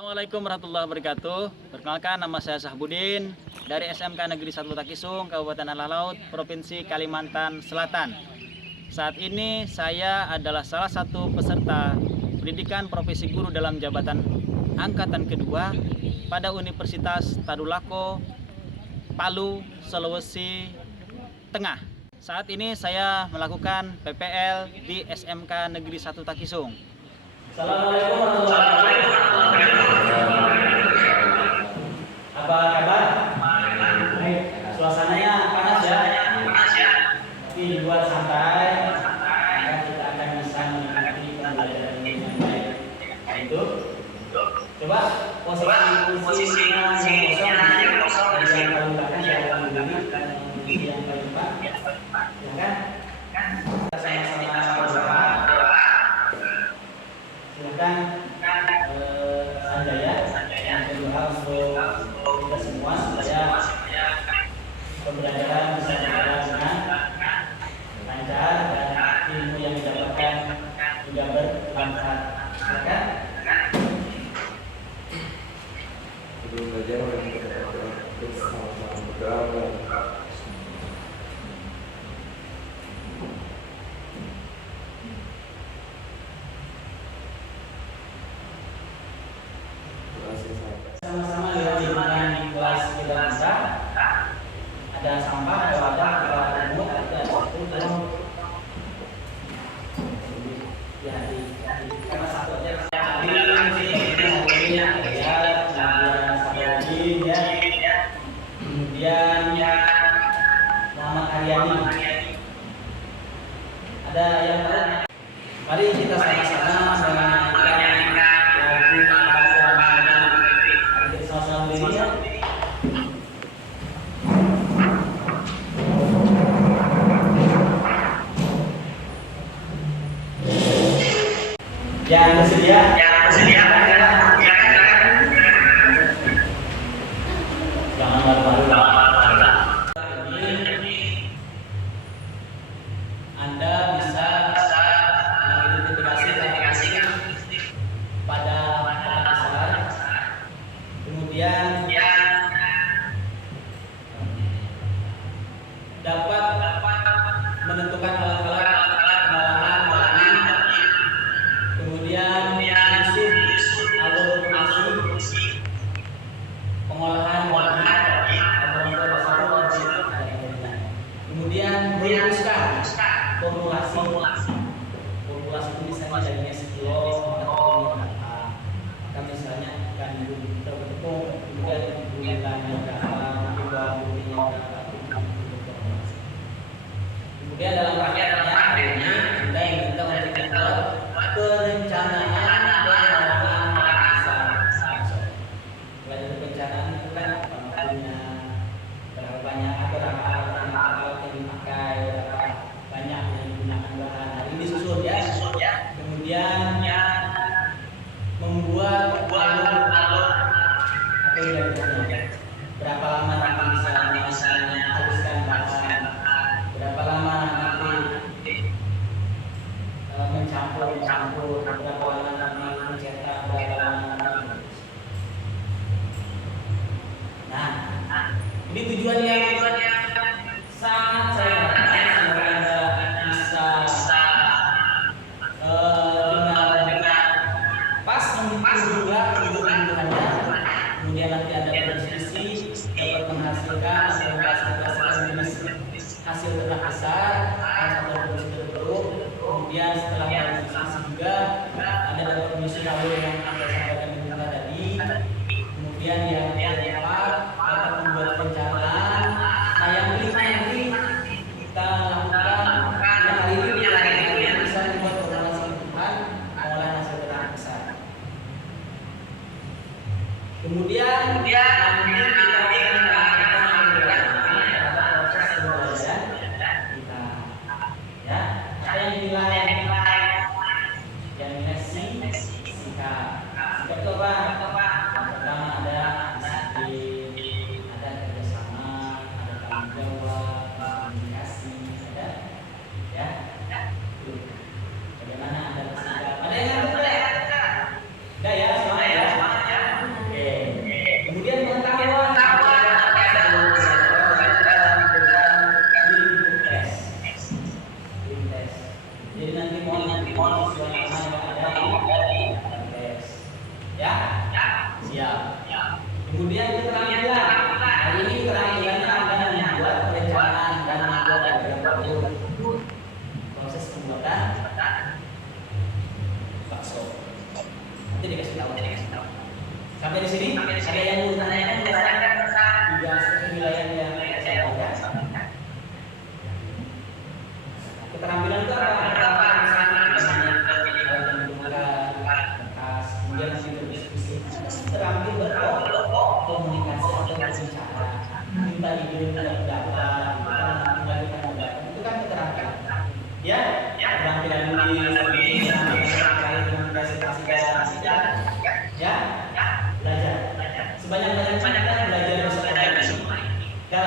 Assalamualaikum warahmatullahi wabarakatuh. Perkenalkan, nama saya Sahbudin dari SMK Negeri 1 Takisung, Kabupaten Alah Laut, Provinsi Kalimantan Selatan. Saat ini saya adalah salah satu peserta pendidikan profesi guru dalam jabatan angkatan kedua pada Universitas Tadulako, Palu, Sulawesi Tengah. Saat ini saya melakukan PPL di SMK Negeri 1 Takisung. Assalamualaikum warahmatullahi wabarakatuh. Apa kabar? Baik. Suasananya panas ya? Tapi dibuat santai, maka kita akan bisa menikmati pembelajaran ini dengan baik. Itu. Coba posisinya yang kosong, yang paling belakang siapa yang berdiri dan yang paling depan, ya kan? Sama-sama berdoa. Silakan Sanjaya yang berdoa untuk kita semua supaya pembelajaran bisa berjalan dengan lancar dan ilmu yang didapatkan juga bermanfaat. Silakan. Sebelum belajar orang kita terus sama-sama berdoa. Sama-sama lihat di kelas kita bisa ada sampah, ada wadah, ada lumut, ada satu dalam ya karena satu aja kemudian Muhammad Haryani. Ada yang tahu? Mari kita sama-sama menyanyikan yang bersedia, jangan malu-malu. Anda bisa mengidentifikasi pada dasar, kemudian dapat menentukan alat-alat pengolahan bahan, kemudian prinsip alur fungsi pengolahan kemudian merumuskan formulasi itu misalnya dagingnya sekilo atau maka misalnya akan terbentuk kemudian gunakannya berapa bawang putihnya berapa. Kemudian dalam prakteknya Anda diminta untuk membuat perencanaan pengolahan besar. Selain perencanaan itu kan waktunya berapa banyak berapa alat yang dipakai, berapa banyak yang digunakan bahan. Nah, ini disusun ya. Kemudian membuat alur atau dari berapa lama nanti misalnya haluskan bahan, berapa lama nanti mencampur, berapa lama nanti mencetak, berapa lama nanti. Nah, ini tujuannya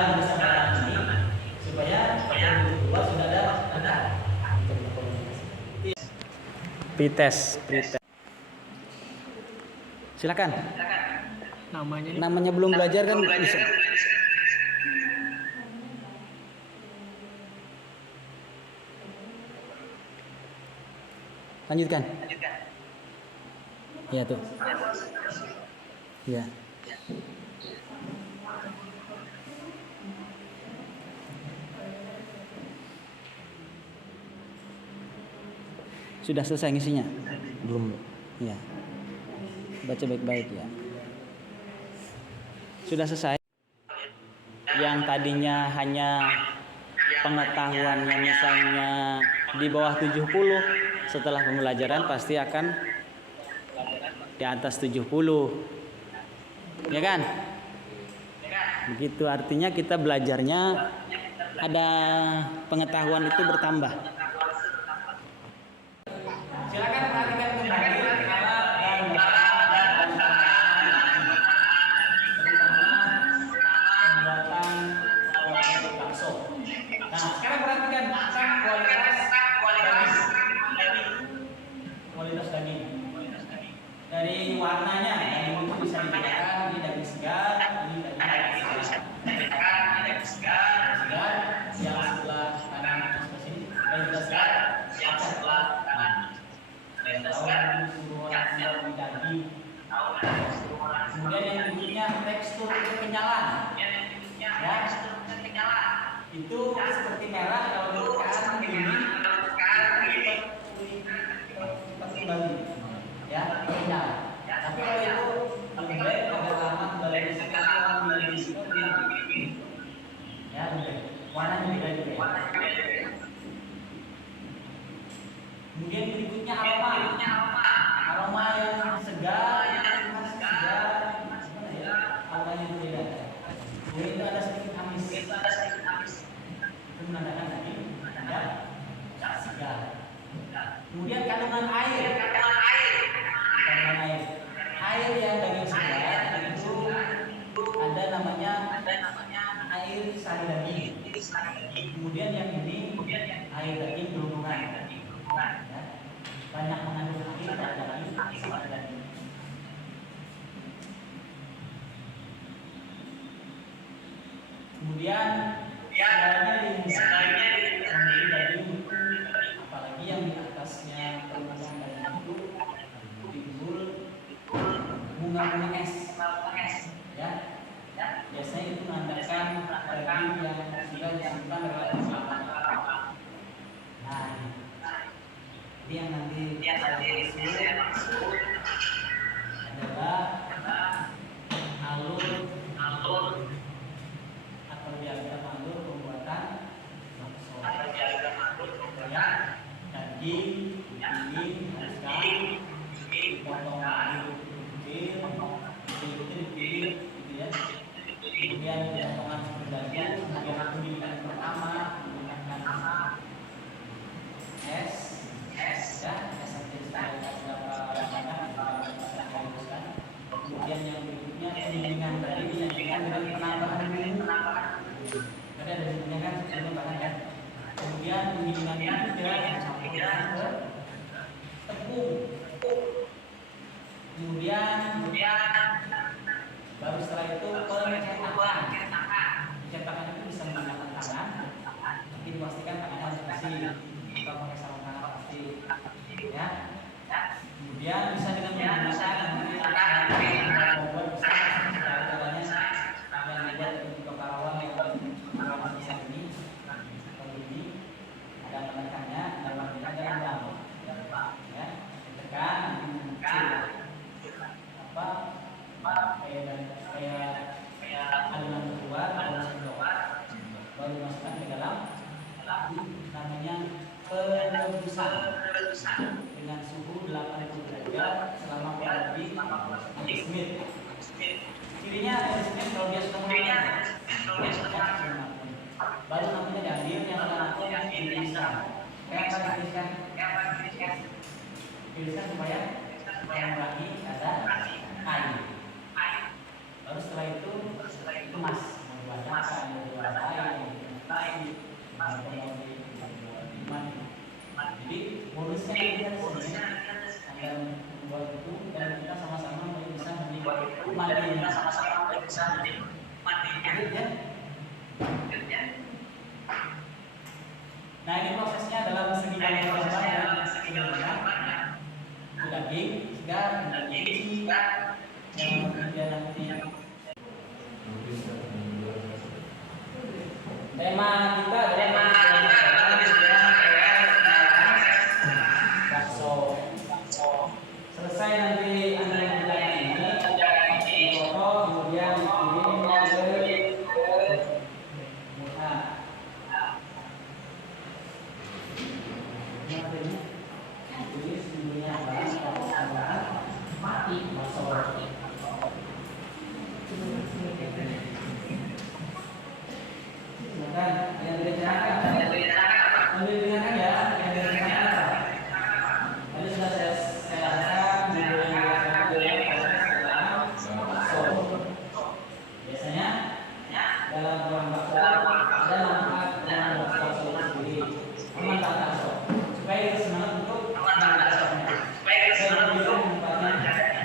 dalam kesempatan ini supaya yang kedua sudah ada pretest. Silakan. Namanya belum belajar kan bisa. Lanjutkan. Iya tuh. Iya. Sudah selesai ngisinya? Belum. Iya. Baca baik-baik ya. Sudah selesai. Yang tadinya hanya pengetahuannya misalnya di bawah 70, setelah pembelajaran pasti akan di atas 70. Ya kan? Begitu artinya kita belajarnya ada pengetahuan itu bertambah. Silakan perhatikan kembali alat dan pembuatan bakso. Nah, sekarang perhatikan kualitas daging. Dari warnanya, daging itu bisa dibedakan ini daging segar, ini daging segar, yang sebelah kanan sebelah sini, daging segar, yang sebelah kanan. Kemudian yang berikutnya tekstur kekenyalan, ya, itu seperti merah kalau ditekan ini seperti Bali, ya, kenyal. Tapi kalau itu lebih baik agak lama kembali di ya, warnanya beda juga. Kemudian berikutnya aroma yang segar, aromanya itu beda. Kemudian itu ada sedikit amis. Itu menandakan tadi ada segar. Kemudian kandungan air. Air yang daging segar itu ada namanya air sari daging. Kemudian yang ini air daging berhubungan. Ya. Banyak mengandung air pada daging sama daging. Kemudian sebaiknya membeli daging, apalagi yang di atasnya permukaan daging itu timbul bunga es, ya. Biasanya itu menandakan daging yang sudah disimpan relatif lama. Nah, ini yang nanti saya maksud adalah alur atau diagram alur pembuatan bakso. Ya, daging dipilih, dipotong kecil, gitu ya. Kemudian potongan seperti daging, kemudian pemilihan pertama menggunakan es, ya, es sampai kemudian yang berikutnya pemilihan tadi dilanjutkan dengan penambahan bumbu. Tadi ada bumbunya kan sebelumnya bahkan kan. Kemudian pemilihannya juga dicampurkan ke tepung. Kemudian baru setelah itu pencetakan. Pencetakan itu bisa menggunakan tangan, tapi dipastikan tangannya harus bersih. Kita pakai sarung tangan pasti, ya. Kemudian bisa dengan menggunakan membuat caranya yang dibuat untuk karawang yang besar ini, seperti ini. Ada menekannya, dalam jangan lama, ya. Tekan, kayak adonan keluar, baru masukkan ke dalam namanya perebusan dengan suhu 80 derajat selama kurang lebih 15 menit. Cirinya kalau dia sudah mulai baru nantinya diambil yang langsung diiriskan. Iriskan supaya mengurangi ada air. Baru setelah itu dikemas. ditanyakan, diwasai, jadi modusnya kita sini akan membuat itu dan kita sama-sama bisa menikmatinya. Nah, ini prosesnya dalam segi gambar dan sebenarnya daging, segar, daging, yang kemudian nanti tema kita adalah bakso. Selesai nanti Anda mengerjakan ini, foto kemudian kirim ke Muha. Tulis dunia barang mati bakso. Bukan yang direncanakan ya, yang direncanakan. Tadi sudah saya lakukan biasanya dalam program bakso ada manfaat dalam bakso sendiri, manfaat bakso supaya kita semangat untuk mengatasinya. Saya bisa manfaatnya ya,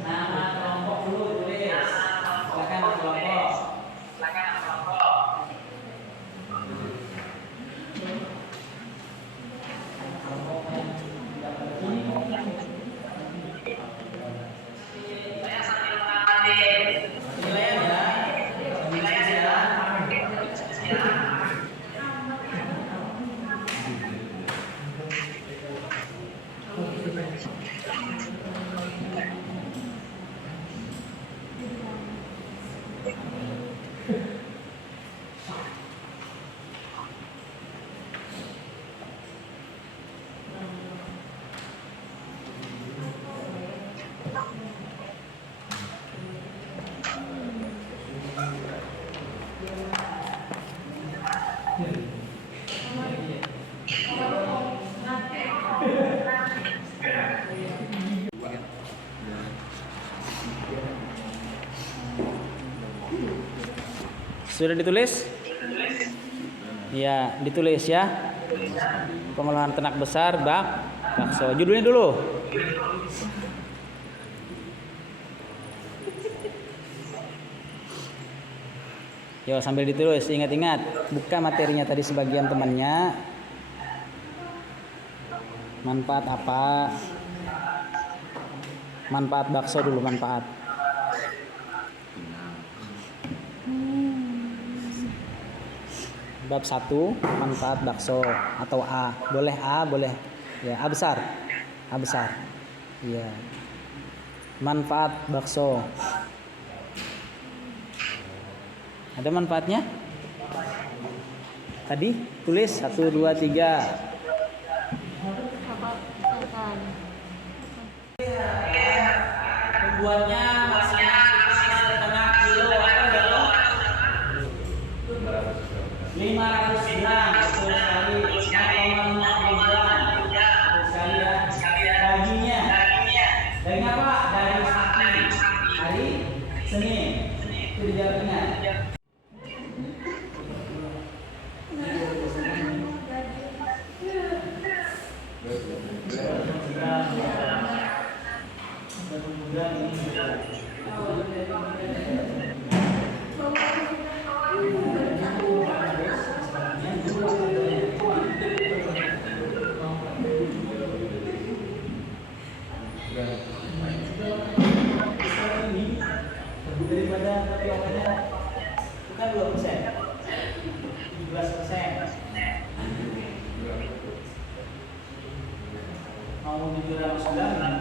nama kelompok dulu tulis. Silakan kelompok. Kelompok yang tidak begini. Saya sambil mengamati penilaian ya. Sudah ditulis? Ya, ditulis ya. Pengolahan ternak besar bakso. Judulnya dulu. Yo, sambil ditulis, ingat-ingat, buka materinya tadi sebagian temannya. Manfaat apa? Manfaat bakso dulu, manfaat. Bab 1, manfaat bakso atau A. Boleh A, boleh. Ya, A besar. A besar. Iya. Manfaat bakso. Ada manfaatnya? Tadi tulis 1 2 3. Membuatnya maksimal setengah kilo apa ya? 500 gram, betul sekali. 0,5 gram, betul sekali ya. Dagingnya, daging apa? Daging sapi. Hari Senin. Itu dijawab ingat. Daripada keluarnya bukan 2%, 17%. Mau jujur apa sudah?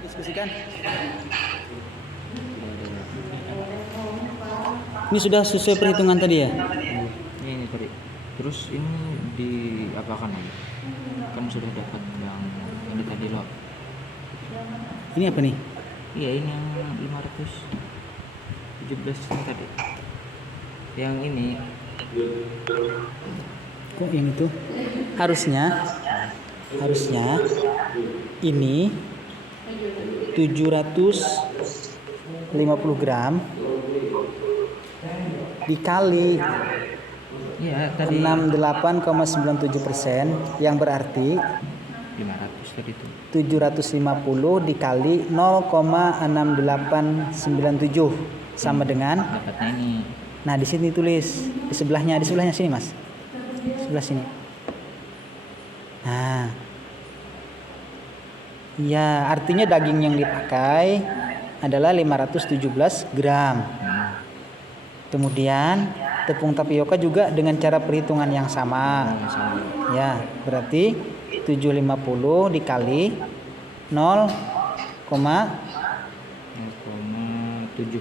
Diskusikan. Ini sudah sesuai perhitungan tadi ya? Ini tadi. Terus ini diapakan lagi? Kan sudah dapat yang ini tadi loh. Ini apa nih? Iya, ini yang 500. 17 ini tadi. Yang ini Kok yang itu? Harusnya ini 750 gram dikali ya tadi 68,97%, yang berarti 500 tadi itu. 750 dikali 0,6897 sama dengan, Dapatnya ini. nah di sini tulis di sebelahnya sini Mas, sebelah sini. Nah, ya artinya daging yang dipakai adalah 517 gram. Kemudian tepung tapioka juga dengan cara perhitungan yang sama. Ya, berarti 750 dikali 0,7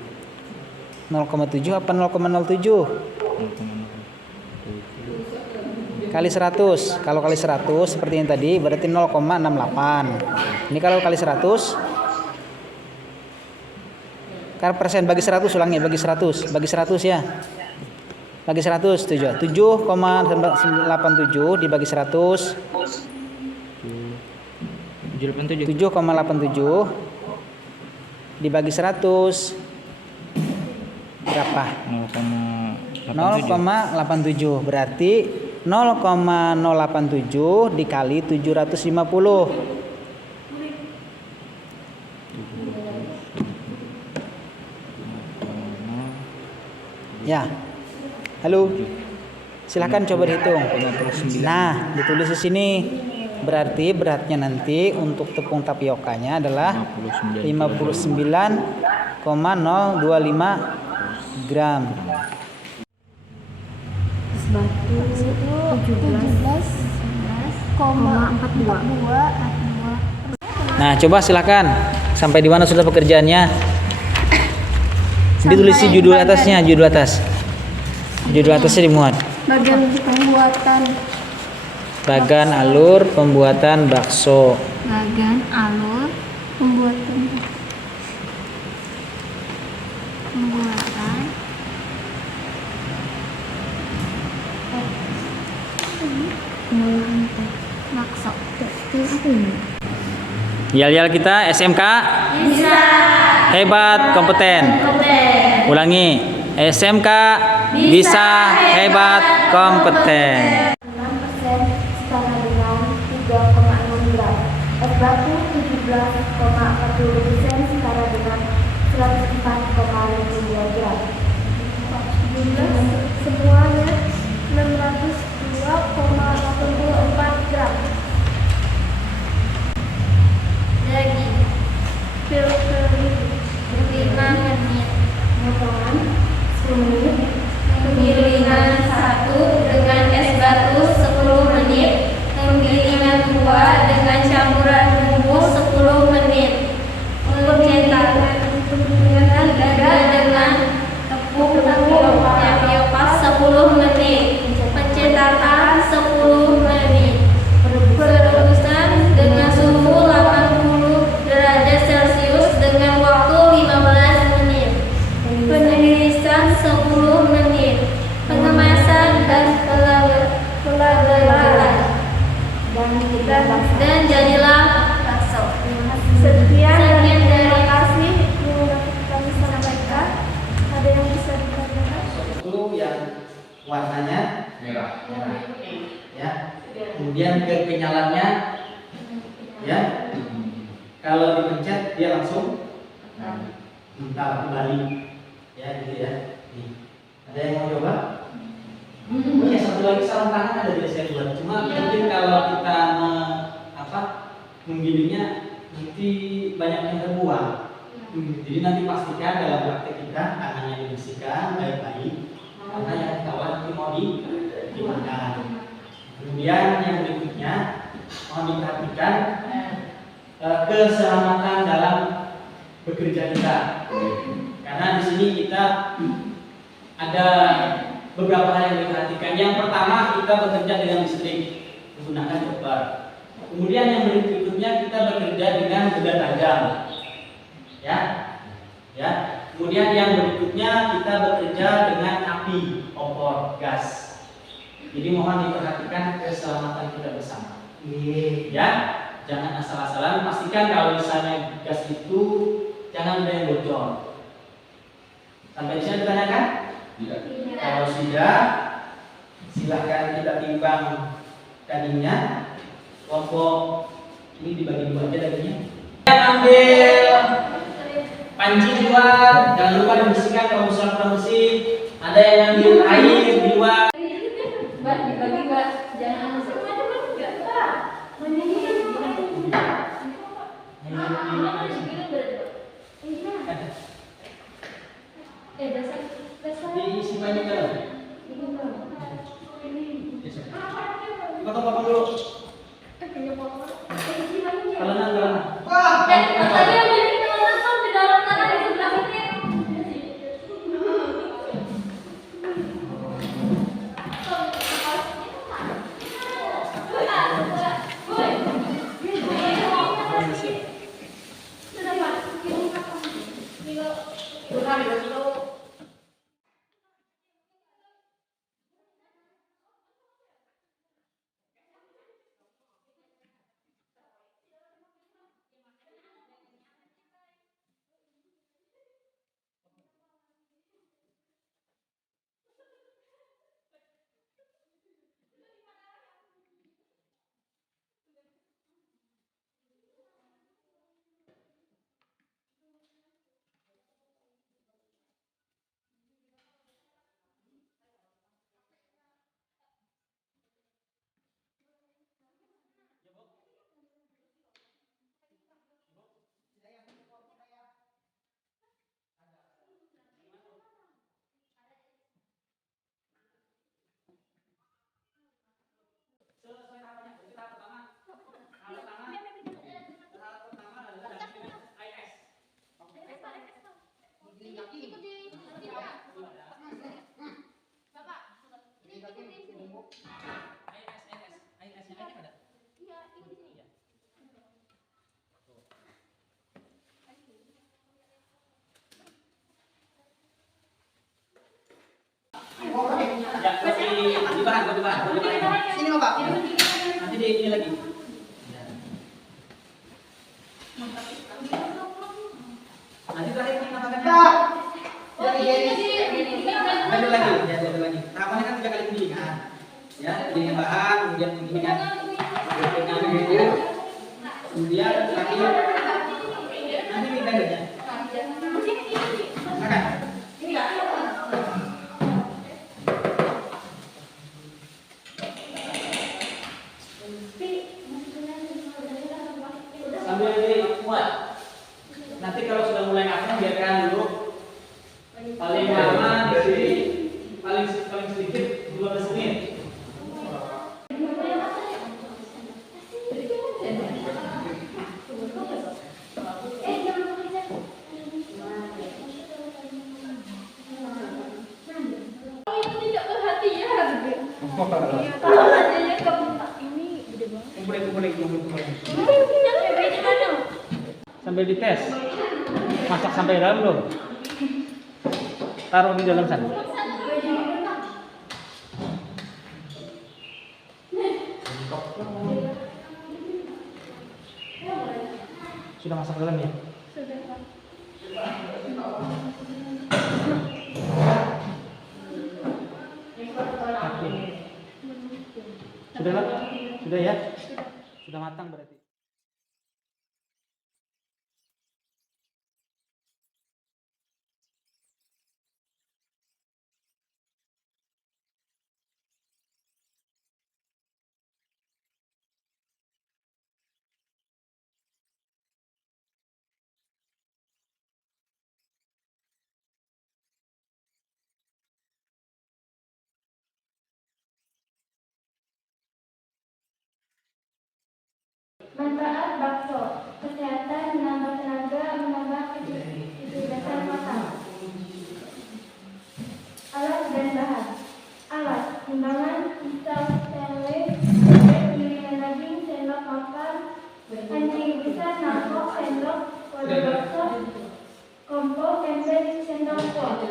0,7 apa 0,07 kali 100. Kalau kali 100 seperti yang tadi berarti 0,68. Ini kalau kali 100 karena persen bagi 100, ulangi bagi 100 ya. Bagi 100 7,87 dibagi 100 7,87 dibagi 100 berapa? 0,87. Berarti 0,087 dikali 750. Ya. Halo. Silahkan coba dihitung. Nah, ditulis di sini. Berarti beratnya nanti untuk tepung tapiokanya adalah 59,025 gram. Es batu 17,42. Nah, coba silakan. Sampai di mana sudah pekerjaannya? Ditulis di judul atasnya, judul atasnya dimuat. Bagian pembuatan. Bagan alur pembuatan bakso. Bagian alur pembuatan. Bakso. Yal-yal kita SMK bisa. Hebat, kompeten. Ulangi. SMK bisa, hebat, kompeten. 6% setara dengan 3,6 gram. Es batu 17,40% setara dengan 104,52 gram. Jumlah semuanya 602,84 gram. Daging pilih 5 menit. Potongan 10 menit. Penggilingan 1 dengan es batu 10 menit. Penggilingan 2 dengan campuran bumbu 10 menit. Pencetakan 3 dengan tepung tapioka 10 menit. Pencetakan 10 menit. Perebusan dengan suhu 80 derajat Celcius dengan waktu 15 menit. Penirisan 10 menit. Pengemasan dan pelabelan. Dan jadilah bakso. Sekian terima kasih yang kami sampaikan. Ada yang bisa ditanyakan? Itu yang warnanya merah. Ya. Kemudian kekenyalannya ya. Kalau dipencet dia langsung mental kembali. Ya gitu ya. Nih. Ada yang mau coba? Oh ya, satu lagi sarung tangan ada di saya buat. Cuma mungkin kalau kita menggilingnya nanti banyak yang terbuang. Jadi nanti pastikan dalam praktek kita tangannya dibersihkan baik-baik karena yang kawan nanti mau dimakan. Kemudian yang berikutnya mau diperhatikan keselamatan dalam bekerja kita. Karena di sini kita ada beberapa hal yang diperhatikan. Yang pertama, kita bekerja dengan listrik menggunakan chopper. Kemudian yang berikutnya kita bekerja dengan benda tajam. Ya. Kemudian yang berikutnya kita bekerja dengan api, kompor, gas. Jadi mohon diperhatikan keselamatan kita bersama. Ya, jangan asal-asalan. Pastikan kalau misalnya gas itu jangan ada yang bocor. Sampai di sini ditanyakan? Tidak. Kalau sudah, silahkan kita timbang dagingnya. Kelompok ini dibagi dua aja dagingnya. Yang ambil panci di luar, jangan lupa dibersihkan kalau misalnya kurang bersih. Ada yang ambil air di luar. Mbak, dibagi Mbak, jangan masuk. Diisi banyak kan? Potong potong dulu. Kalenan. Tadi yang beli teman-teman di dalam tanah di sebelah sini. Sini Bapak. Nanti di ini lagi. Nanti terakhir kita makan. Lanjut lagi. Tahapannya kan 3 kali penggilingan. Ya, penggilingan bahan, kemudian penggilingan kemudian terakhir nanti kita adanya. Makan. Sambil dimuat. Nanti kalau sudah mulai matang biarkan dulu. Paling lama di sini paling sedikit 12 menit. Sambil dites, masak sampai dalam belum? Taruh di dalam sana. Sudah masak dalam ya? Sudah lah? Sudah ya? Sudah matang berarti. Manfaat bakso, kesehatan, menambah tenaga, menambah kecerdasan otak. Alat dan bahan. Alat, timbangan, pisau, stainless, gilingan daging, sendok makan, pancing besar, mangkok, sendok, wadah bakso, kompor, tempe sendok kok.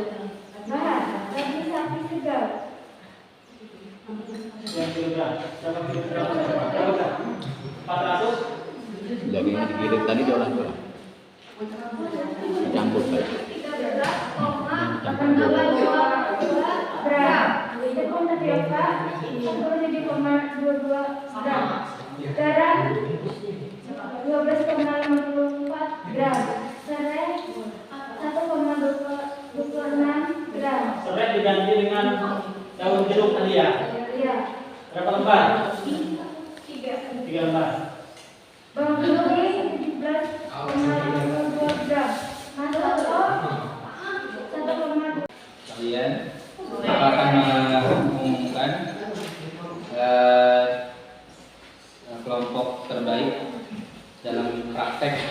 Bahan, daging sapi segar. Yang kilogram. Berapa kilogram? 400. Dagingnya digiling tadi diolah-olah. Campur kayak. 13,82 gram. Tepung tapioka 1,22 gram. Garam 12,54 gram. Serai 1,26 gram. Serai diganti dengan daun jeruk tadi ya. Iya. Berapa lembar? 3. 3 lembar. Bawang putih 17,52 gram. Masala 1,2. Kalian akan mengumumkan kelompok terbaik dalam praktek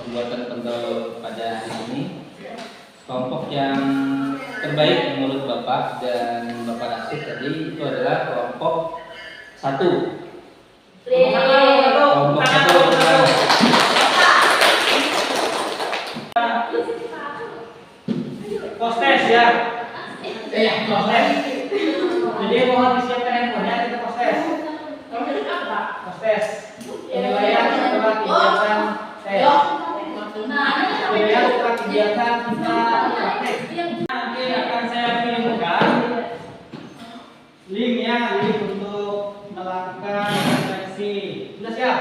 pembuatan pentol pada hari ini. Kelompok yang terbaik menurut Bapak dan Bapak Rasid tadi itu adalah kelompok 1. Kelompok 1 Postes ya. Postes. Jadi mohon disiapkan handphonenya kita postes. Postes. Penilaian setelah kegiatan tes. Penilaian setelah kegiatan kita praktek. Nanti akan saya kirimkan linknya, link untuk melakukan seleksi. Sudah siap?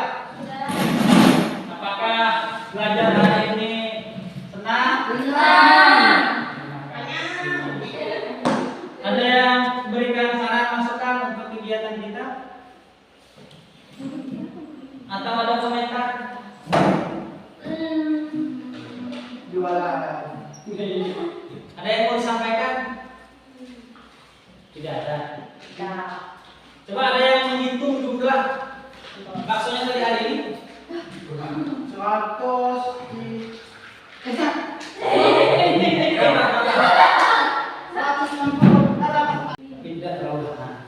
Apakah belajar hari ini senang? Ada yang berikan saran masukan untuk kegiatan kita? Atau ada komentar? Ada yang mau disampaikan? Tidak ada. Coba ada yang menghitung jumlah baksonya tadi hari ini? 100 tidak terlalu lama.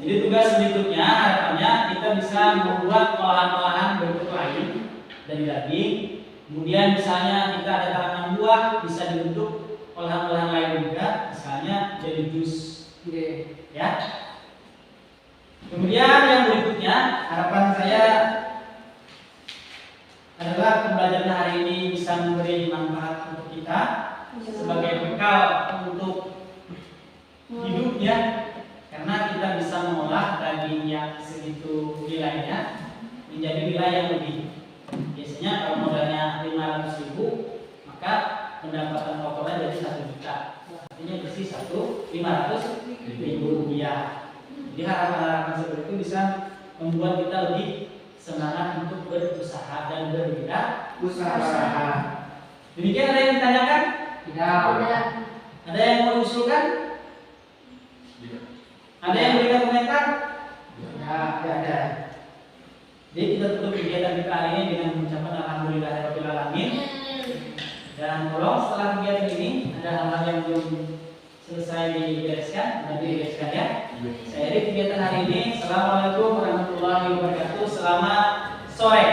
Jadi tugas berikutnya harapannya kita bisa membuat olahan-olahan bentuk lain dari daging. Kemudian misalnya kita ada tanaman buah bisa dibentuk olahan-olahan lain juga, misalnya jadi jus. Ya. Kemudian yang berikutnya harapan saya adalah pembelajaran hari ini bisa memberi manfaat untuk kita sebagai bekal untuk hidupnya, karena kita bisa mengolah daging yang segitu nilainya menjadi nilai yang lebih. Biasanya kalau modalnya 500.000, maka pendapatan kotornya jadi 1 juta. Artinya bersih 500.000 rupiah. Jadi harapan-harapan seperti itu bisa membuat kita lebih semangat untuk berusaha dan berwirausaha. Demikian, ada yang ditanyakan? Tidak. Ada yang mau diusulkan? Ada yang berikan komentar? Tidak ada. Jadi kita tutup kegiatan kita hari ini dengan mengucapkan alhamdulillahirabbil alamin. Dan tolong setelah kegiatan ini ada hal-hal yang belum selesai dibereskan, nanti dibereskan ya. Saya akhiri kegiatan hari ini. Assalamualaikum warahmatullahi wabarakatuh. Selamat sore.